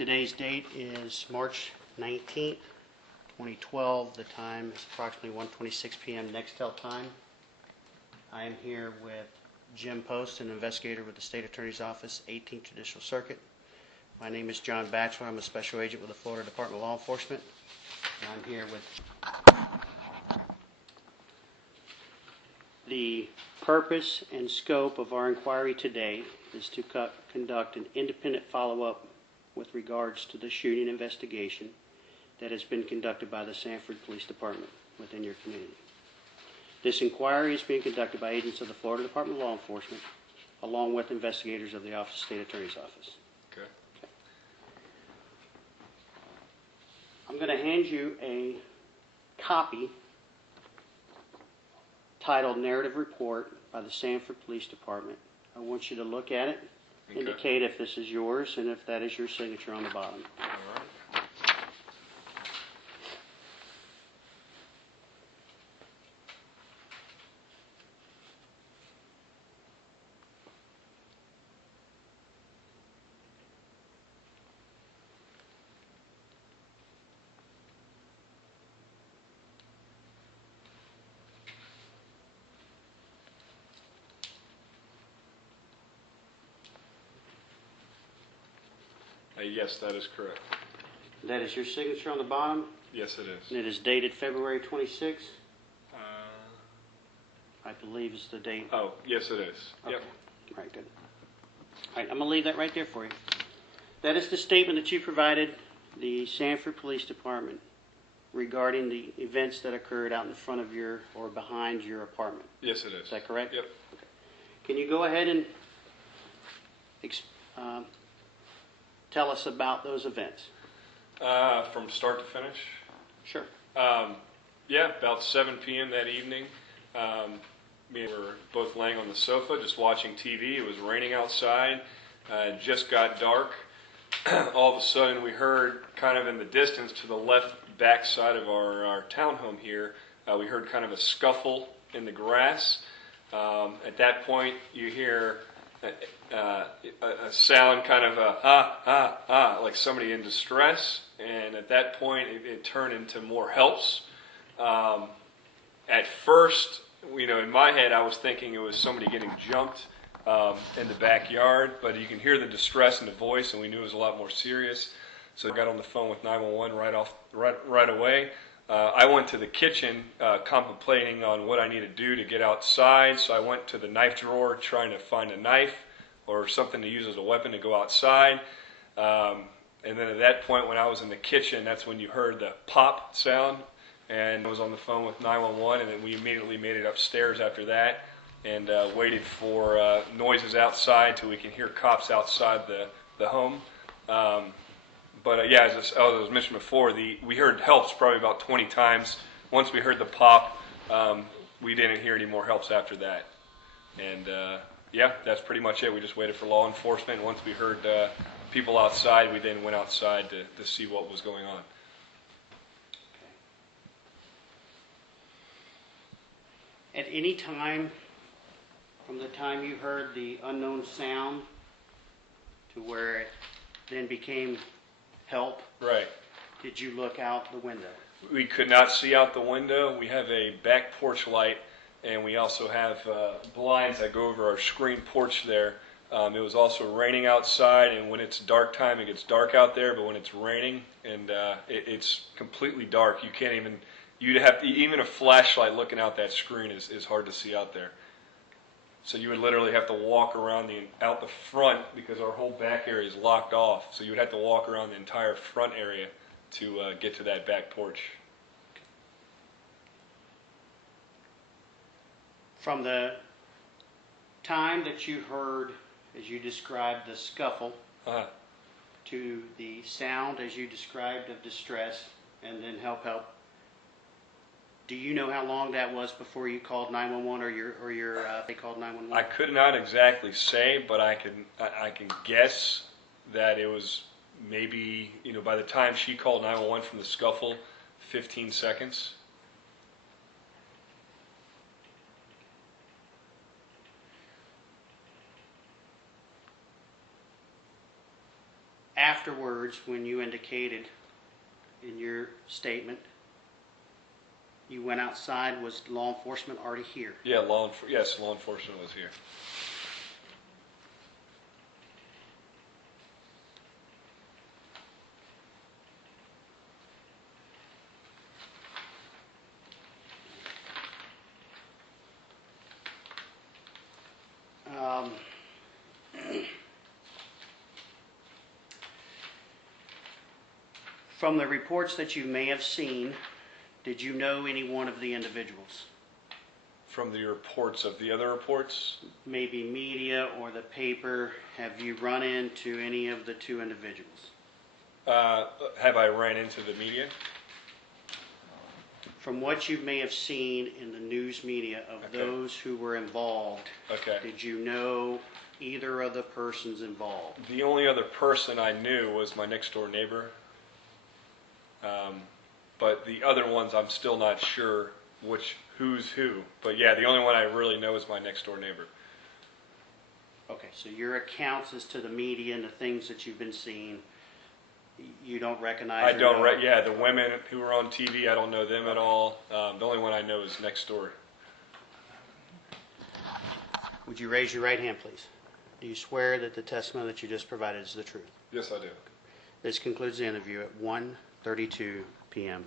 Today's date is March 19th, 2012. The time is approximately 1:26 p.m. Nextel time. I am here with Jim Post, an investigator with the State Attorney's Office, 18th Judicial Circuit. My name is John Batchelor. I'm a special agent with the Florida Department of Law Enforcement. And I'm here with the purpose and scope of our inquiry today is to conduct an independent follow-up with regards to the shooting investigation that has been conducted by the Sanford Police Department within your community. This inquiry is being conducted by agents of the Florida Department of Law Enforcement, along with investigators of the Office of State Attorney's Office. Okay. I'm going to hand you a copy titled Narrative Report by the Sanford Police Department. I want you to look at it, Okay. indicate if this is yours and if that is your signature on the bottom. All right. Yes, that is correct. That is your signature on the bottom, Yes, it is. and it is dated February 26th. Uh, I believe is the date. oh, yes, it is. Okay. Yep. All right, good. All right, I'm going to leave that right there for you. That is the statement that you provided the Sanford Police Department regarding the events that occurred out in front of your or behind your apartment. Yes, it is. Is that correct? Yep. Okay. Can you go ahead and tell us about those events? From start to finish? Sure. Yeah, about 7 p.m. that evening. Me and we were both laying on the sofa just watching TV. It was raining outside. It just got dark. All of a sudden we heard kind of in the distance to the left back side of our townhome here, we heard kind of a scuffle in the grass. At that point you hear a sound kind of like somebody in distress, and at that point it turned into more helps. At first, in my head I was thinking it was somebody getting jumped in the backyard, but you can hear the distress in the voice, and we knew it was a lot more serious. So I got on the phone with 911 right away. I went to the kitchen contemplating on what I need to do to get outside, so I went to the knife drawer trying to find a knife or something to use as a weapon to go outside. And then at that point when I was in the kitchen, that's when you heard the pop sound, and I was on the phone with 911, and then we immediately made it upstairs after that and waited for noises outside till we can hear cops outside the home. But yeah, as I was mentioned before, we heard helps probably about 20 times. Once we heard the pop, we didn't hear any more helps after that. And yeah, that's pretty much it. We just waited for law enforcement. Once we heard people outside, we then went outside to see what was going on. At any time, from the time you heard the unknown sound to where it then became help, Right. did you look out the window? We could not see out the window. We have a back porch light, and we also have blinds that go over our screen porch there. It was also raining outside, and when it's dark time, it gets dark out there, but when it's raining, and it's completely dark, you can't even, you'd have to, even a flashlight looking out that screen is hard to see out there. So you would literally have to walk around out the front because our whole back area is locked off. So you would have to walk around the entire front area to get to that back porch. From the time that you heard, as you described, the scuffle, to the sound, as you described, of distress, and then help, do you know how long that was before you called 911 or they called 911? I could not exactly say, but I can guess that it was maybe, by the time she called 911 from the scuffle, 15 seconds. afterwards, when you indicated in your statement, you went outside, was law enforcement already here? Yeah, yes, law enforcement was here. Um, From the reports that you may have seen, did you know any one of the individuals? From the reports of the other reports, Maybe media or the paper, have you run into any of the two individuals? have I ran into the media? From what you may have seen in the news media of Okay. those who were involved, Okay. did you know either of the persons involved? The only other person I knew was my next door neighbor. But the other ones, I'm still not sure who's who. But yeah, the only one I really know is my next door neighbor. Okay, so your accounts as to the media and the things that you've been seeing, you don't recognize? I or don't. know? Yeah, the women who were on TV, I don't know them at all. The only one I know is next door. Would you raise your right hand, please? Do you swear that the testimony that you just provided is the truth? Yes, I do. This concludes the interview at 1:32 p.m.